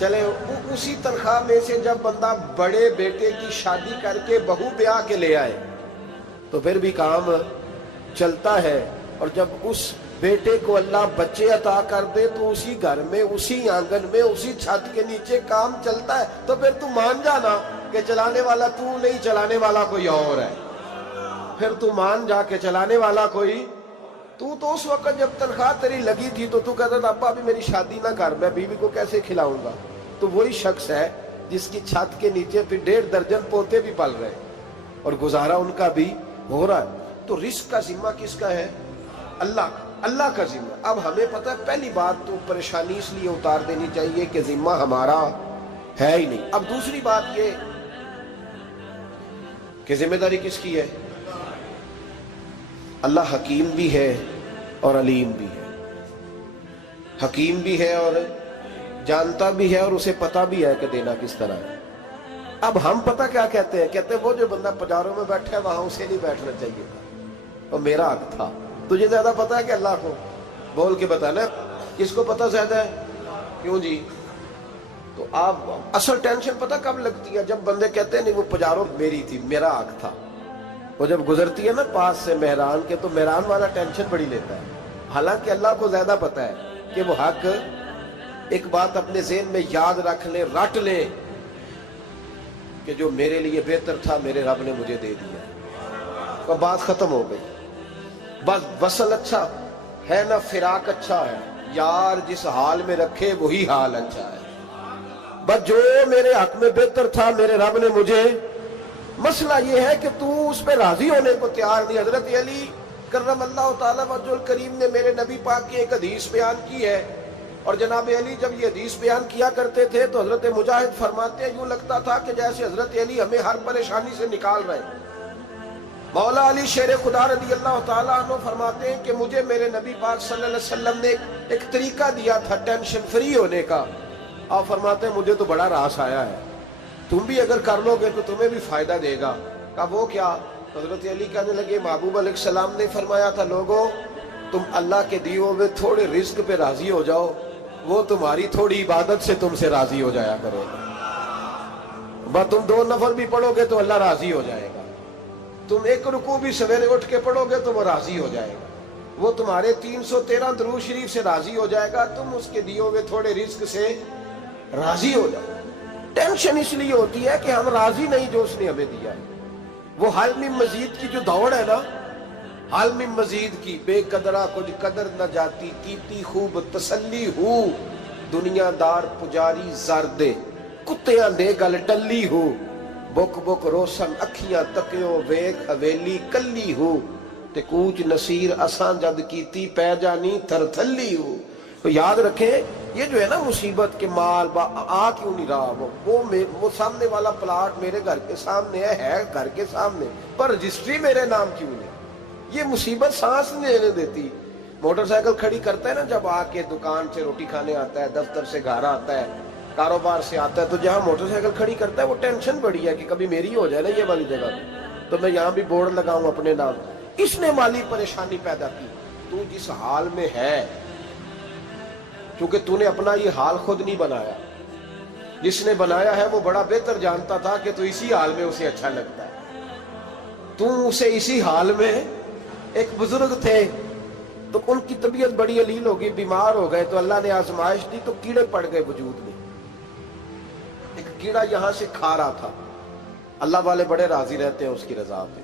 چلے اسی تنخواہ میں سے جب بندہ بڑے بیٹے کی شادی کر کے بہو بیاہ کے لے آئے تو پھر بھی کام چلتا ہے، اور جب اس بیٹے کو اللہ بچے عطا کر دے تو اسی گھر میں، اسی آنگن میں، اسی چھت کے نیچے کام چلتا ہے۔ تو پھر تو مان جانا کہ چلانے والا تو نہیں، چلانے والا کوئی اور ہے۔ پھر تو مان جا کے چلانے والا کوئی تو اس وقت جب تنخواہ تیری لگی تھی تو کہتا تھا ابا ابھی میری شادی نہ کر، میں بیوی کو کیسے کھلاؤں گا؟ تو وہی شخص ہے جس کی چھت کے نیچے پھر 1.5 درجن پوتے بھی پل رہے اور گزارا ان کا بھی ہو رہا ہے۔ تو رزق کا ذمہ کس کا ہے؟ اللہ کا ذمہ۔ اب ہمیں پتہ ہے پہلی بات تو پریشانی اس لیے اتار دینی چاہیے کہ ذمہ ہمارا ہے ہی نہیں۔ اب دوسری بات یہ کہ ذمہ داری کس کی ہے؟ اللہ حکیم بھی ہے اور علیم بھی ہے، حکیم بھی ہے اور جانتا بھی ہے اور اسے پتہ بھی ہے کہ دینا کس طرح ہے۔ اب ہم پتہ کیا کہتے ہیں؟ کہتے ہیں وہ جو بندہ پجاروں میں بیٹھا ہے وہاں اسے نہیں بیٹھنا چاہیے تھا، اور میرا حق تھا۔ تجھے زیادہ پتہ ہے کہ اللہ کو؟ بول کے بتانا کس کو پتہ زیادہ ہے؟ کیوں جی؟ تو آپ اصل ٹینشن پتہ کب لگتی ہے؟ جب بندے کہتے ہیں نہیں وہ پجاروں میری تھی، میرا حق تھا۔ وہ جب گزرتی ہے نا پاس سے مہران کے تو مہران والا ٹینشن بڑی لیتا ہے، حالانکہ اللہ کو زیادہ پتہ ہے کہ وہ حق۔ ایک بات اپنے ذہن میں یاد رکھ لیں، رٹ لیں کہ جو میرے لیے بہتر تھا میرے رب نے مجھے دے دیا، اور بات ختم ہو گئی۔ بس وصل اچھا ہے نہ فراق اچھا ہے، یار جس حال میں رکھے وہی حال اچھا ہے۔ بس جو میرے حق میں بہتر تھا میرے رب نے مجھے، مسئلہ یہ ہے کہ تو اس پہ راضی ہونے کو تیار نہیں۔ حضرت علی کرم اللہ تعالیٰ وجہ الکریم نے میرے نبی پاک کی ایک حدیث بیان کی ہے، اور جناب علی جب یہ حدیث بیان کیا کرتے تھے تو حضرت مجاہد فرماتے ہیں یوں لگتا تھا کہ جیسے حضرت علی ہمیں ہر پریشانی سے نکال رہے ہیں۔ مولا علی شیر خدا رضی اللہ تعالیٰ عنہ فرماتے ہیں کہ مجھے میرے نبی پاک صلی اللہ علیہ وسلم نے ایک طریقہ دیا تھا ٹینشن فری ہونے کا۔ آپ فرماتے ہیں مجھے تو بڑا راس آیا ہے، تم بھی اگر کر لو گے تو تمہیں بھی فائدہ دے گا۔ کہا وہ کیا؟ حضرت علی کہنے لگے محبوب علیہ السلام نے فرمایا تھا لوگوں تم اللہ کے دیے ہوئے تھوڑے رزق پہ راضی ہو جاؤ، وہ تمہاری تھوڑی عبادت سے تم سے راضی ہو جایا کرو گا۔ بس تم 2 نفل بھی پڑھو گے تو اللہ راضی ہو جائے گا، تم 1 رکوع بھی سویرے اٹھ کے پڑھو گے تو وہ راضی ہو جائے گا، وہ تمہارے 313 درود شریف سے راضی ہو جائے گا، تم اس کے دیے ہوئے تھوڑے رزق سے راضی ہو جاؤ۔ ٹینشن اس لیے ہوتی ہے کہ ہم راضی نہیں جو اس نے ہمیں دیا ہے۔ وہ حل میں مزید کی جو دوڑ ہے نا، حل میں مزید کی، بے قدرہ کچھ قدر نہ جاتی، کیتی خوب تسلی ہو، دنیا دار پجاری زردے کتیاں دے گل ٹلی ہو، بک بک روشن اکھیاں تکیو ویک حویلی کلی ہو، تے کوچ نصیر اساں جد کیتی پہ جانی تھر تھلی ہو۔ تو یاد رکھیں یہ جو ہے نا مصیبت کے مال آ کیوں نہیں رہا، وہ سامنے والا پلاٹ میرے گھر کے سامنے ہے گھر کے سامنے، پر رجسٹری میرے نام کیوں نہیں؟ یہ مصیبت سانس نہیں لینے دیتی۔ موٹر سائیکل کھڑی کرتا ہے نا جب آ کے دکان سے روٹی کھانے آتا ہے، دفتر سے گھر آتا ہے، کاروبار سے آتا ہے، تو جہاں موٹر سائیکل کھڑی کرتا ہے وہ ٹینشن بڑی ہے کہ کبھی میری ہو جائے نا یہ والی جگہ، تو میں یہاں بھی بورڈ لگاؤں اپنے نام۔ اس نے مالی پریشانی پیدا کی۔ تو جس حال میں ہے، کیونکہ تو نے اپنا یہ حال خود نہیں بنایا، جس نے بنایا ہے وہ بڑا بہتر جانتا تھا کہ تو اسی حال میں اسے اچھا لگتا ہے۔ تو اسے اسی حال میں، ایک بزرگ تھے تو ان کی طبیعت بڑی علیل ہو گئی، بیمار ہو گئے، تو اللہ نے آزمائش دی تو کیڑے پڑ گئے وجود میں۔ ایک کیڑا یہاں سے کھا رہا تھا، اللہ والے بڑے راضی رہتے ہیں اس کی رضا پہ،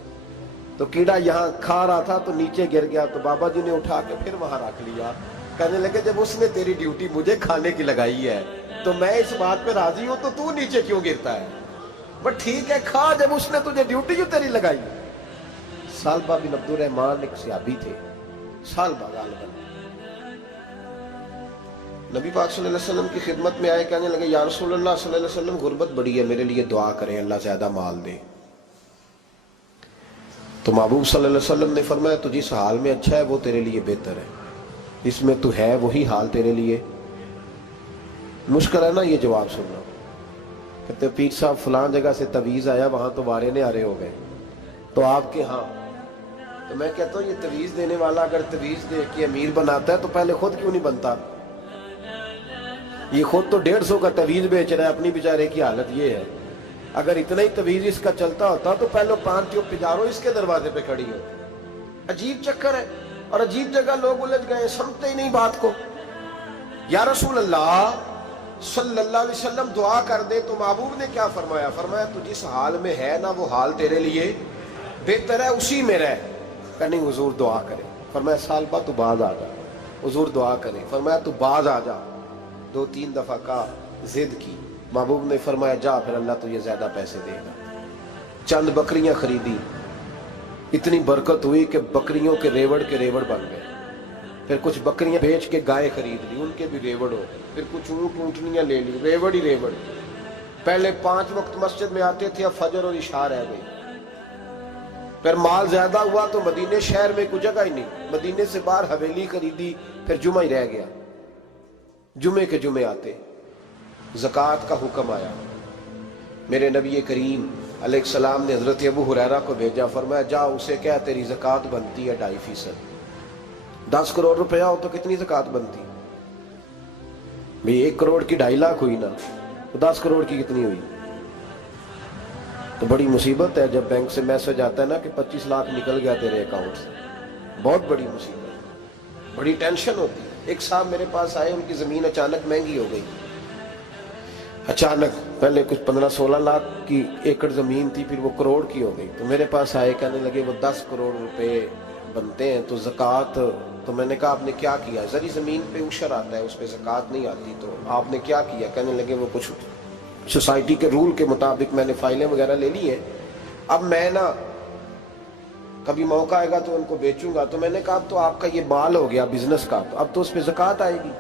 تو کیڑا یہاں کھا رہا تھا تو نیچے گر گیا، تو بابا جی نے اٹھا کے پھر وہاں رکھ لیا۔ کہنے لگے جب اس نے تیری ڈیوٹی مجھے کھانے کی لگائی ہے تو میں اس بات پہ راضی ہوں، تو نیچے کیوں گرتا ہے؟ بٹ ٹھیک ہے کھا، جب اس نے تجھے ڈیوٹی جو تیری لگائی۔ سالبہ بن عبد الرحمن ایک صحابی تھے، سالبہ غالباً نبی پاک صلی اللہ علیہ وسلم کی خدمت میں آئے، کہنے لگے یا رسول اللہ صلی اللہ علیہ وسلم غربت بڑی ہے، میرے لیے دعا کریں اللہ زیادہ مال دے۔ تو محبوب صلی اللہ علیہ وسلم نے فرمایا تو جس حال میں اچھا ہے وہ تیرے لیے بہتر ہے، اس میں تو ہے وہی حال تیرے لیے۔ مشکل ہے نا یہ جواب سننا۔ کہتے پیر صاحب فلان جگہ سے تویز آیا، وہاں تو وارے نے آرے ہو گئے، تو آپ کے ہاں؟ تو میں کہتا ہوں یہ تویز دینے والا اگر تویز دے کے امیر بناتا ہے تو پہلے خود کیوں نہیں بنتا؟ یہ خود تو 150 کا تویز بیچ رہا ہے، اپنی بیچارے کی حالت یہ ہے۔ اگر اتنا ہی تویز اس کا چلتا ہوتا تو پہلے 5 ٹیوب پجارو اس کے دروازے پہ کھڑی ہو۔ عجیب چکر ہے اور عجیب جگہ لوگ الجھ گئے، سمجھتے ہی نہیں بات کو۔ یا رسول اللہ صلی اللہ علیہ وسلم دعا کر دے تو محبوب نے کیا فرمایا؟ فرمایا تو جس حال میں ہے نا وہ حال تیرے لیے بہتر ہے، اسی میں رہ۔ کہ نہیں حضور دعا کرے۔ فرمایا سال بعد تو باز آ جا۔ حضور دعا کرے۔ فرمایا تو باز آ جا۔ 2-3 دفعہ کا ضد کی، محبوب نے فرمایا جا پھر اللہ تجھے زیادہ پیسے دے گا۔ چند بکریاں خریدی، اتنی برکت ہوئی کہ بکریوں کے ریوڑ بن گئے۔ پھر کچھ بکریاں بیچ کے گائے خرید لی، ان کے بھی ریوڑ ہو گئے۔ پھر کچھ اونٹ اونٹنیاں لے لی، ریوڑ ہی ریوڑ۔ پہلے 5 وقت مسجد میں آتے تھے، اب فجر اور عشاء رہ گئی۔ پھر مال زیادہ ہوا تو مدینے شہر میں کوئی جگہ ہی نہیں، مدینے سے باہر حویلی خریدی، پھر جمعہ ہی رہ گیا۔ جمعے کے جمعے آتے، زکوٰۃ کا حکم آیا۔ میرے نبی کریم علیہ السلام نے حضرت ابو ہریرہ کو بھیجا، فرمایا جا اسے کہہ تیری زکوٰۃ بنتی ہے 2.5%۔ 10 کروڑ روپیہ ہو تو کتنی زکوٰۃ بنتی؟ بھئی 1 کروڑ کی 2.5 لاکھ ہوئی نا، تو 10 کروڑ کی کتنی ہوئی؟ تو بڑی مصیبت ہے جب بینک سے میسج آتا ہے نا کہ 25 لاکھ نکل گیا تیرے اکاؤنٹ سے، بہت بڑی مصیبت، بڑی ٹینشن ہوتی ہے۔ ایک صاحب میرے پاس آئے، ان کی زمین اچانک مہنگی ہو گئی، اچانک پہلے کچھ 15-16 لاکھ کی ایکڑ زمین تھی، پھر وہ کروڑ کی ہو گئی۔ تو میرے پاس آئے، کہنے لگے وہ 10 کروڑ روپے بنتے ہیں تو زکوٰۃ، تو میں نے کہا آپ نے کیا کیا؟ زری زمین پہ عشر آتا ہے، اس پہ زکوٰۃ نہیں آتی، تو آپ نے کیا کیا؟ کہنے لگے وہ کچھ سوسائٹی کے رول کے مطابق میں نے فائلیں وغیرہ لے لی ہیں، اب میں نا کبھی موقع آئے گا تو ان کو بیچوں گا۔ تو میں نے کہا اب تو آپ کا یہ مال ہو گیا بزنس کا، تو اب تو اس پہ زکوٰۃ آئے گی۔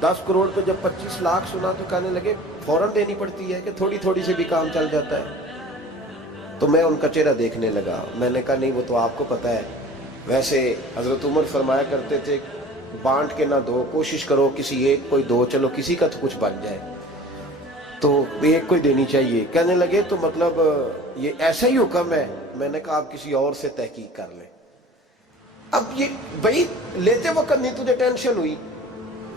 10 کروڑ پہ جب 25 لاکھ سنا تو کہنے لگے فوراً دینی پڑتی ہے کہ تھوڑی تھوڑی سے بھی کام چل جاتا ہے؟ تو میں ان کا چہرہ دیکھنے لگا، میں نے کہا نہیں وہ تو آپ کو پتہ ہے، ویسے حضرت عمر فرمایا کرتے تھے بانٹ کے نہ دو، کوشش کرو کسی ایک کو دو، چلو کسی کا تو کچھ بن جائے، تو ایک کو دینی چاہیے۔ کہنے لگے تو مطلب یہ ایسا ہی حکم ہے؟ میں نے کہا آپ کسی اور سے تحقیق کر لیں۔ اب یہ بھائی لیتے وقت نہیں تجھے ٹینشن ہوئی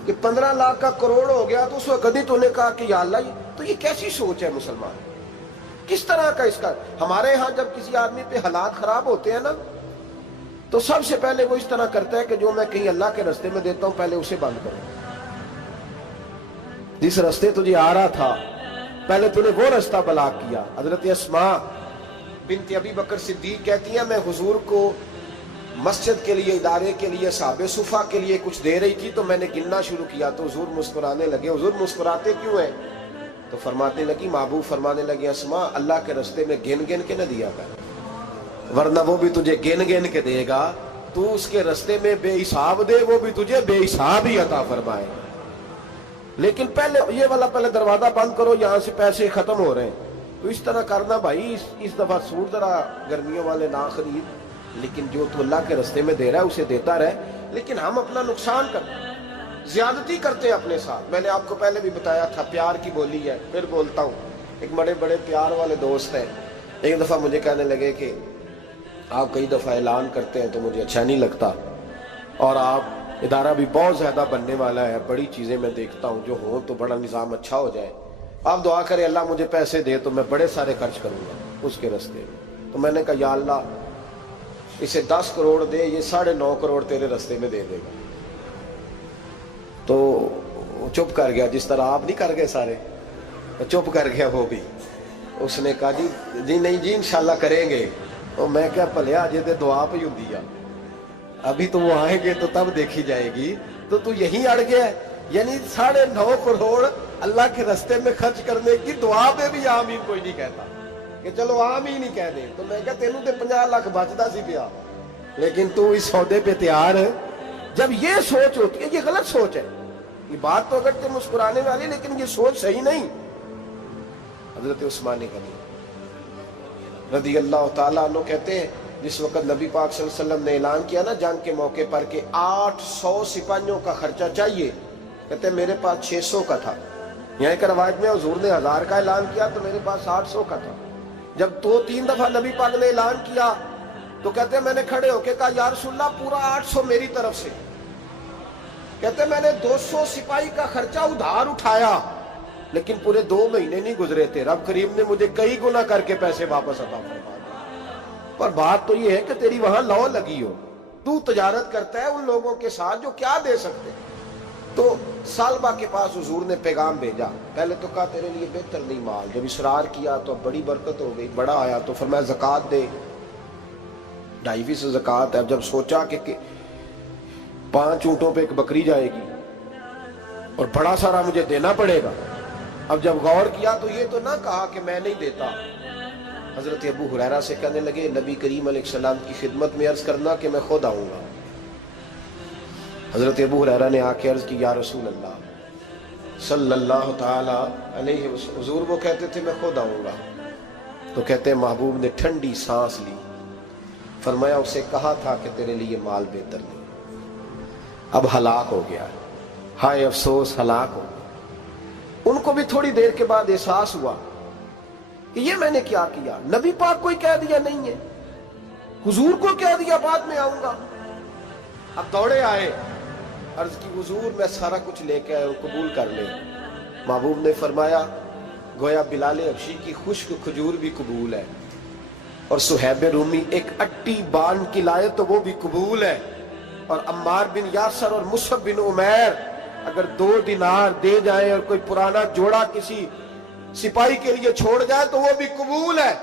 کہ 15 لاکھ کا کروڑ ہو گیا، تو اس وقت نہیں تو نے کہا کہ یا اللہ، تو یہ کیسی سوچ ہے مسلمان؟ کس طرح کا اس کا؟ ہمارے ہاں جب کسی آدمی پہ حالات خراب ہوتے ہیں نا، تو سب سے پہلے وہ اس طرح کرتا ہے کہ جو میں کہیں اللہ کے رستے میں دیتا ہوں پہلے اسے بند کروں۔ جس رستے تجھے آ رہا تھا پہلے تو نے وہ رستہ بلاک کیا۔ حضرت اسماء بنت ابی بکر صدیق کہتی ہیں میں حضور کو مسجد کے لیے، ادارے کے لیے، صحابہ صفحہ کے لیے کچھ دے رہی تھی، تو میں نے گننا شروع کیا تو حضور مسکرانے لگے۔ حضور مسکراتے کیوں ہیں؟ تو فرمانے لگی، محبوب فرمانے لگے اسماء اللہ کے رستے میں گن گن کے نہ دیا کر، ورنہ وہ بھی تجھے گن گن کے دے گا، تو اس کے رستے میں بے حساب دے، وہ بھی تجھے بے حساب ہی عطا فرمائے۔ لیکن پہلے یہ والا پہلے دروازہ بند کرو، یہاں سے پیسے ختم ہو رہے ہیں، تو اس طرح کرنا بھائی۔ اس دفعہ سوٹ ذرا گرمیوں والے نہ خرید، لیکن جو تو اللہ کے رستے میں دے رہا ہے اسے دیتا رہے۔ لیکن ہم اپنا نقصان کرتے ہیں، زیادتی کرتے ہیں اپنے ساتھ۔ میں نے آپ کو پہلے بھی بتایا تھا پیار کی بولی ہے، پھر بولتا ہوں۔ ایک بڑے بڑے پیار والے دوست ہیں، ایک دفعہ مجھے کہنے لگے کہ آپ کئی دفعہ اعلان کرتے ہیں تو مجھے اچھا نہیں لگتا، اور آپ ادارہ بھی بہت زیادہ بننے والا ہے، بڑی چیزیں میں دیکھتا ہوں جو ہوں تو بڑا نظام اچھا ہو جائے، آپ دعا کریں اللہ مجھے پیسے دے تو میں بڑے سارے خرچ کروں گا اس کے رستے میں۔ تو میں نے کہا یا اللہ اسے 10 کروڑ دے، یہ 9.5 کروڑ تیرے رستے میں دے دے گا۔ تو چپ کر گیا، جس طرح آپ نہیں کر گئے سارے، چپ کر گیا وہ بھی۔ اس نے کہا جی نہیں جی انشاءاللہ کریں گے۔ تو میں کیا پلیا جی تے دعا پہ ہوں، ابھی تو وہ آئیں گے تو تب دیکھی جائے گی، تو تو یہیں اڑ گیا ہے۔ یعنی 9.5 کروڑ اللہ کے رستے میں خرچ کرنے کی دعا پہ بھی آمین کوئی نہیں کہتا کہ چلو آمین ہی کہہ دیں۔ تو میں کہا تینوں تے 50 لاکھ بچتا سی پیا، لیکن تو اس سودے پہ تیار ہے۔ جب یہ سوچ ہوتی ہے، یہ غلط سوچ ہے، یہ بات تو اگر تے مسکرانے والی، لیکن یہ سوچ صحیح نہیں۔ حضرت عثمان غنی رضی اللہ تعالیٰ عنہ کہتے ہیں جس وقت نبی پاک صلی اللہ علیہ وسلم نے اعلان کیا نا جنگ کے موقع پر کہ 800 سپاہیوں کا خرچہ چاہیے، کہتے ہیں میرے پاس 600 کا تھا۔ یہاں ایک روایت میں حضور نے 1000 کا اعلان کیا تو میرے پاس 800 کا تھا۔ جب 2-3 دفعہ نبی پاک نے اعلان کیا تو کہتے ہیں میں نے کھڑے ہو کے کہا یا رسول اللہ پورا 800 میری طرف سے۔ کہتے میں نے 200 سپاہی کا خرچہ ادھار اٹھایا لیکن پورے 2 مہینے نہیں گزرے تھے، رب کریم نے مجھے کئی گنا کر کے پیسے واپس عطا فرما دیے۔ پر بات تو یہ ہے کہ تیری وہاں لو لگی ہو، تو تجارت کرتا ہے ان لوگوں کے ساتھ جو کیا دے سکتے۔ تو سالبہ کے پاس حضور نے پیغام بھیجا، پہلے تو کہا تیرے لیے بہتر نہیں مال، جب اصرار کیا تو بڑی برکت ہو گئی، بڑا آیا تو فرمایا زکوٰۃ دے، 2.5 زکوٰۃ ہے۔ اب جب سوچا کہ 5 اونٹوں پہ ایک بکری جائے گی اور بڑا سارا مجھے دینا پڑے گا، اب جب غور کیا تو یہ تو نہ کہا کہ میں نہیں دیتا۔ حضرت ابو ہریرہ سے کہنے لگے نبی کریم علیہ السلام کی خدمت میں عرض کرنا کہ میں خود آؤں گا۔ حضرت ابو ہریرہ نے آ کے عرض کی یا رسول اللہ صلی اللہ تعالی علیہ وسلم، حضور وہ کہتے تھے میں خود آؤں گا، تو کہتے ہیں محبوب نے ٹھنڈی سانس لی، فرمایا اسے کہا تھا کہ تیرے لیے مال بہتر نہیں، اب ہلاک ہو گیا، ہائے افسوس ہلاک ہو گیا۔ ان کو بھی تھوڑی دیر کے بعد احساس ہوا کہ یہ میں نے کیا کیا، نبی پاک کوئی کہہ دیا نہیں ہے، حضور کو کہہ دیا بعد میں آؤں گا۔ اب دوڑے آئے، عرض کی حضور میں سارا کچھ لے کے آئے ہوں، قبول کر لیں۔ محبوب نے فرمایا گویا بلال حبشی کی خشک کھجور بھی قبول ہے، اور صہیب رومی ایک اٹی بان کی لائے تو وہ بھی قبول ہے، اور عمار بن یاسر اور مصعب بن عمیر اگر 2 دینار دے جائیں اور کوئی پرانا جوڑا کسی سپاہی کے لیے چھوڑ جائے تو وہ بھی قبول ہے،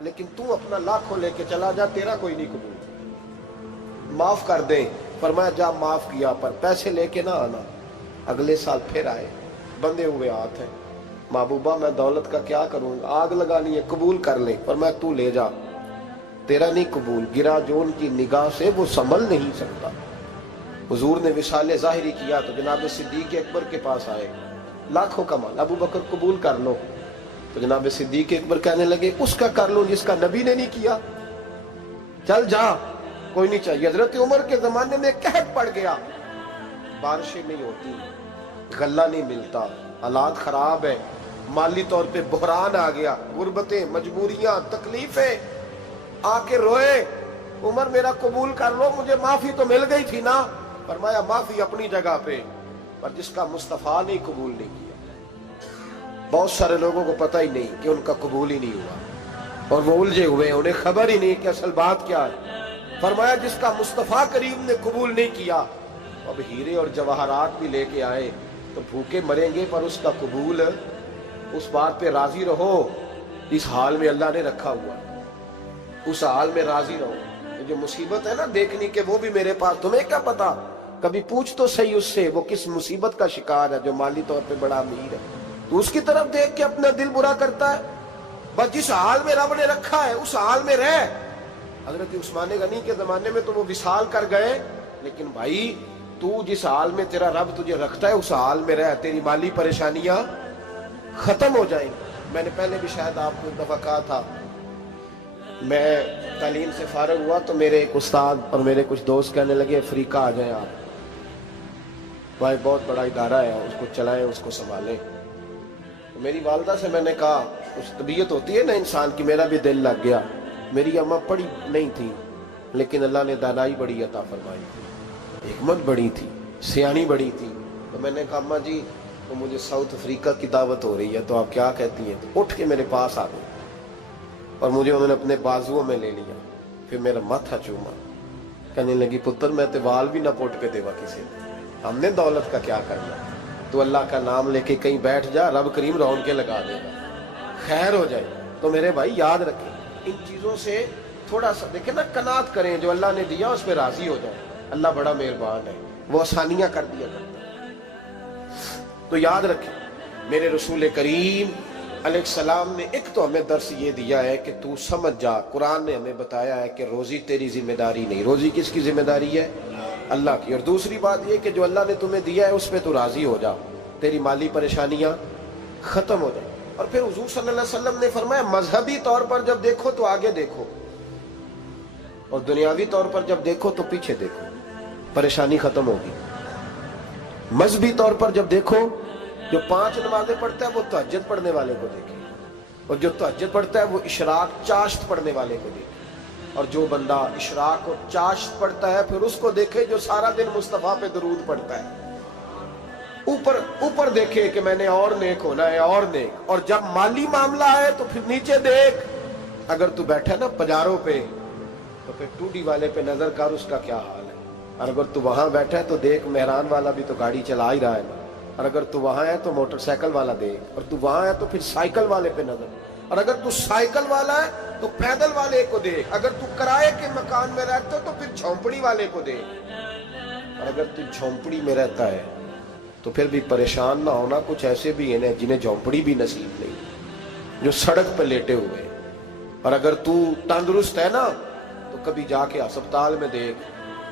لیکن تو اپنا لاکھوں لے کے چلا جا، تیرا کوئی نہیں قبول، معاف کر دیں۔ فرمایا جا معاف کیا، پر پیسے لے کے نہ آنا۔ اگلے سال پھر آئے، بندے ہوئے ہاتھ ہیں، محبوبہ میں دولت کا کیا کروں گا، آگ لگانی ہے، قبول کر لیں۔ فرمایا تو لے جا، تیرا نہیں قبول، گرا جو ان کی نگاہ سے وہ سنبھل نہیں سکتا۔ حضور نے وصال ظاہری کیا تو جناب صدیق اکبر کے پاس آئے، لاکھوں کا مال، ابو بکر قبول کر لو، تو جناب صدیق اکبر کہنے لگے اس کا کر لو جس کا نبی نے نہیں کیا، چل جا کوئی نہیں چاہیے۔ حضرت عمر کے زمانے میں قحط پڑ گیا، بارشیں نہیں ہوتی، غلہ نہیں ملتا، حالات خراب ہے، مالی طور پہ بحران آ گیا، غربتیں، مجبوریاں، تکلیفیں، آ کے روئے، عمر میرا قبول کر لو، مجھے معافی تو مل گئی تھی نا۔ فرمایا معافی اپنی جگہ پہ، پر جس کا مصطفیٰ نے قبول نہیں کیا۔ بہت سارے لوگوں کو پتہ ہی نہیں کہ ان کا قبول ہی نہیں ہوا، اور وہ الجھے ہوئے، انہیں خبر ہی نہیں کہ اصل بات کیا ہے۔ فرمایا جس کا مصطفیٰ کریم نے قبول نہیں کیا، اب ہیرے اور جواہرات بھی لے کے آئے تو بھوکے مریں گے، پر اس کا قبول، اس بات پہ راضی رہو اس حال میں اللہ نے رکھا ہوا، اس حال میں راضی رہو۔ جو مصیبت ہے نا دیکھنی کہ وہ بھی میرے پاس، تمہیں کیا پتا، کبھی پوچھ تو صحیح اس سے وہ کس مصیبت کا شکار ہے، جو مالی طور پہ بڑا امیر ہے، تو اس کی طرف دیکھ کے اپنا دل برا کرتا ہے۔ بس جس حال میں رب نے رکھا ہے اس حال میں رہ۔ حضرت عثمان غنی کے زمانے میں تو وہ وصال کر گئے، لیکن بھائی تو جس حال میں تیرا رب تجھے رکھتا ہے اس حال میں رہ، تیری مالی پریشانیاں ختم ہو جائیں گی۔ میں نے پہلے بھی شاید آپ کو ایک دفعہ کہا تھا، میں تعلیم سے فارغ ہوا تو میرے ایک استاد اور میرے کچھ دوست کہنے لگے افریقہ آ جائیں آپ، بھائی بہت بڑا ادارہ ہے، اس کو چلائیں، اس کو سنبھالیں۔ میری والدہ سے میں نے کہا، کچھ طبیعت ہوتی ہے نا انسان کی، میرا بھی دل لگ گیا۔ میری اماں پڑھی نہیں تھی لیکن اللہ نے دانائی بڑی عطا فرمائی تھی، حکمت بڑی تھی، سیانی بڑی تھی۔ تو میں نے کہا اماں جی تو مجھے ساؤتھ افریقہ کی دعوت ہو رہی ہے تو آپ کیا کہتی ہیں؟ تو اٹھ کے میرے پاس آ گئی اور مجھے انہوں نے اپنے بازوؤں میں لے لیا، پھر میرا ماتھا چوما، کہنے لگی پتر میں تے وال بھی نہ پوٹ کے دیوا کسی نے، ہم نے دولت کا کیا کرنا، تو اللہ کا نام لے کے کہیں بیٹھ جا، رب کریم رون کے لگا دے گا، خیر ہو جائے۔ تو میرے بھائی یاد رکھیں ان چیزوں سے تھوڑا سا دیکھیں نا، قناعت کریں، جو اللہ نے دیا اس پہ راضی ہو جائیں، اللہ بڑا مہربان ہے، وہ آسانیاں کر دیا کرتا ہے۔ تو یاد رکھیں میرے رسول کریم علیہ السلام نے ایک تو ہمیں درس یہ دیا ہے کہ تو سمجھ جا، قرآن نے ہمیں بتایا ہے کہ روزی تیری ذمہ داری نہیں، روزی کس کی ذمہ داری ہے؟ اللہ کی۔ اور دوسری بات یہ کہ جو اللہ نے تمہیں دیا ہے اس پہ تو راضی ہو جا، تیری مالی پریشانیاں ختم ہو جائیں۔ اور پھر حضور صلی اللہ علیہ وسلم نے فرمایا مذہبی طور پر جب دیکھو تو آگے دیکھو، اور دنیاوی طور پر جب دیکھو تو پیچھے دیکھو، پریشانی ختم ہوگی۔ مذہبی طور پر جب دیکھو، جو 5 نمازیں پڑھتا ہے وہ تہجد پڑھنے والے کو دیکھے، اور جو تہجد پڑھتا ہے وہ اشراق چاشت پڑھنے والے کو دیکھے، اور جو بندہ اشراق اور چاشت پڑھتا ہے پھر اس کو دیکھے جو سارا دن مصطفیٰ پہ درود پڑھتا ہے۔ اوپر دیکھے کہ میں نے اور نیک ہونا ہے اور نیک، اور جب مالی معاملہ ہے تو پھر نیچے دیکھ۔ اگر تو بیٹھا نا پجاروں پہ تو پھر ٹوڈی والے پہ نظر کر، اس کا کیا حال ہے۔ اور اگر تو وہاں بیٹھا ہے تو دیکھ مہران والا بھی تو گاڑی چلا ہی رہا ہے نا، اور اگر تو وہاں ہے تو موٹر سائیکل والا دیکھ، اور تو وہاں ہے تو پھر سائیکل والے پہ نظر، اور اگر تو سائیکل والا ہے تو پیدل والے کو دیکھ، اگر تو کرائے کے مکان میں رہتا ہے تو پھر جھونپڑی والے کو دیکھ، اور اگر تو جھونپڑی میں رہتا ہے تو پھر بھی پریشان نہ ہونا، کچھ ایسے بھی ہیں جنہیں جھونپڑی بھی نصیب نہیں، جو سڑک پہ لیٹے ہوئے۔ اور اگر تو تندرست ہے نا تو کبھی جا کے ہسپتال میں دیکھ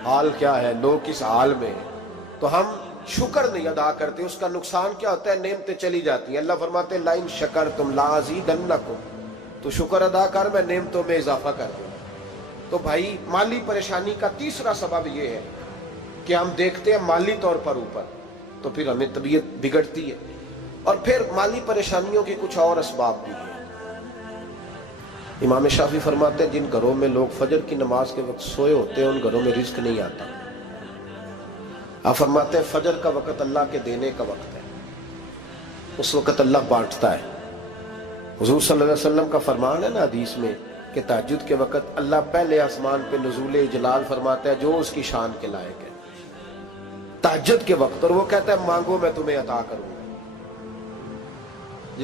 حال کیا ہے، لوگ کس حال میں، تو ہم شکر نہیں ادا کرتے، اس کا نقصان کیا ہوتا ہے، نعمتیں چلی جاتی ہیں۔ اللہ فرماتے ہیں لَئِن شَكَرْتُمْ لَأَزِيدَنَّكُمْ، تو شکر ادا کر، میں نعمتوں میں اضافہ کر دوں۔ تو بھائی مالی پریشانی کا تیسرا سبب یہ ہے کہ ہم دیکھتے ہیں مالی طور پر اوپر، تو پھر ہمیں طبیعت بگڑتی ہے۔ اور پھر مالی پریشانیوں کے کچھ اور اسباب بھی ہیں۔ امام شافعی فرماتے ہیں جن گھروں میں لوگ فجر کی نماز کے وقت سوئے ہوتے ہیں ان گھروں میں رزق نہیں آتا۔ آپ فرماتے ہیں فجر کا وقت اللہ کے دینے کا وقت ہے، اس وقت اللہ بانٹتا ہے۔ حضور صلی اللہ علیہ وسلم کا فرمان ہے نا حدیث میں کہ تہجد کے وقت اللہ پہلے آسمان پہ نزول جلال فرماتا ہے جو اس کی شان کے لائق ہے تہجد کے وقت، اور وہ کہتا ہے مانگو میں تمہیں عطا کروں گا۔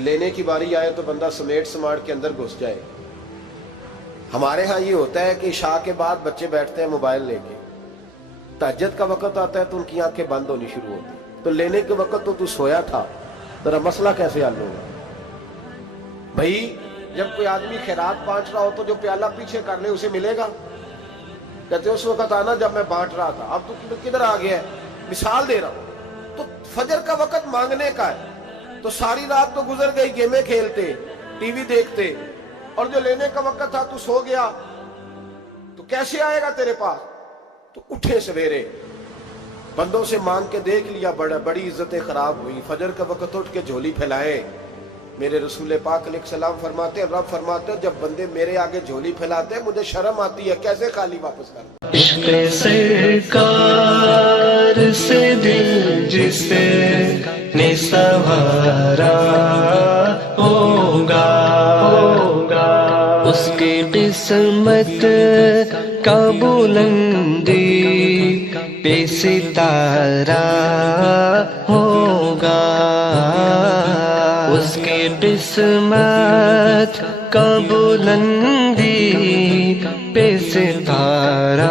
لینے کی باری آئے تو بندہ سمیٹ سماٹ کے اندر گھس جائے۔ ہمارے ہاں یہ ہوتا ہے کہ عشاء کے بعد بچے بیٹھتے ہیں موبائل لے کے، تہجد کا وقت آتا ہے تو ان کی آنکھیں بند ہونی شروع ہوتی، تو لینے کے وقت تو سویا تھا، ذرا مسئلہ کیسے حل ہوگا؟ بھائی جب کوئی آدمی خیرات بانٹ رہا ہو تو جو پیالہ پیچھے کر لے اسے ملے گا؟ کہتے اس وقت آنا جب میں بانٹ رہا تھا، اب تو کدھر آ گیا ہے؟ مثال دے رہا ہوں۔ تو فجر کا وقت مانگنے کا ہے، تو ساری رات تو گزر گئی گیمیں کھیلتے، ٹی وی دیکھتے، اور جو لینے کا وقت تھا تو سو گیا، تو کیسے آئے گا تیرے پاس؟ تو اٹھے سویرے، بندوں سے مانگ کے دیکھ لیا، بڑی عزتیں خراب ہوئی، فجر کا وقت اٹھ کے جھولی پھیلائے۔ میرے رسول پاک علیہ السلام فرماتے ہیں، رب فرماتے ہیں جب بندے میرے آگے جھولی پھیلاتے ہیں مجھے شرم آتی ہے، کیسے خالی واپس کرتا؟ عشق سرکار سے دل جس نے سنوارا ہوگا، اس کی قسمت کا بلندی پہ ستارہ ہوگا، اس کی قسمت کا بلندی پہ ستارہ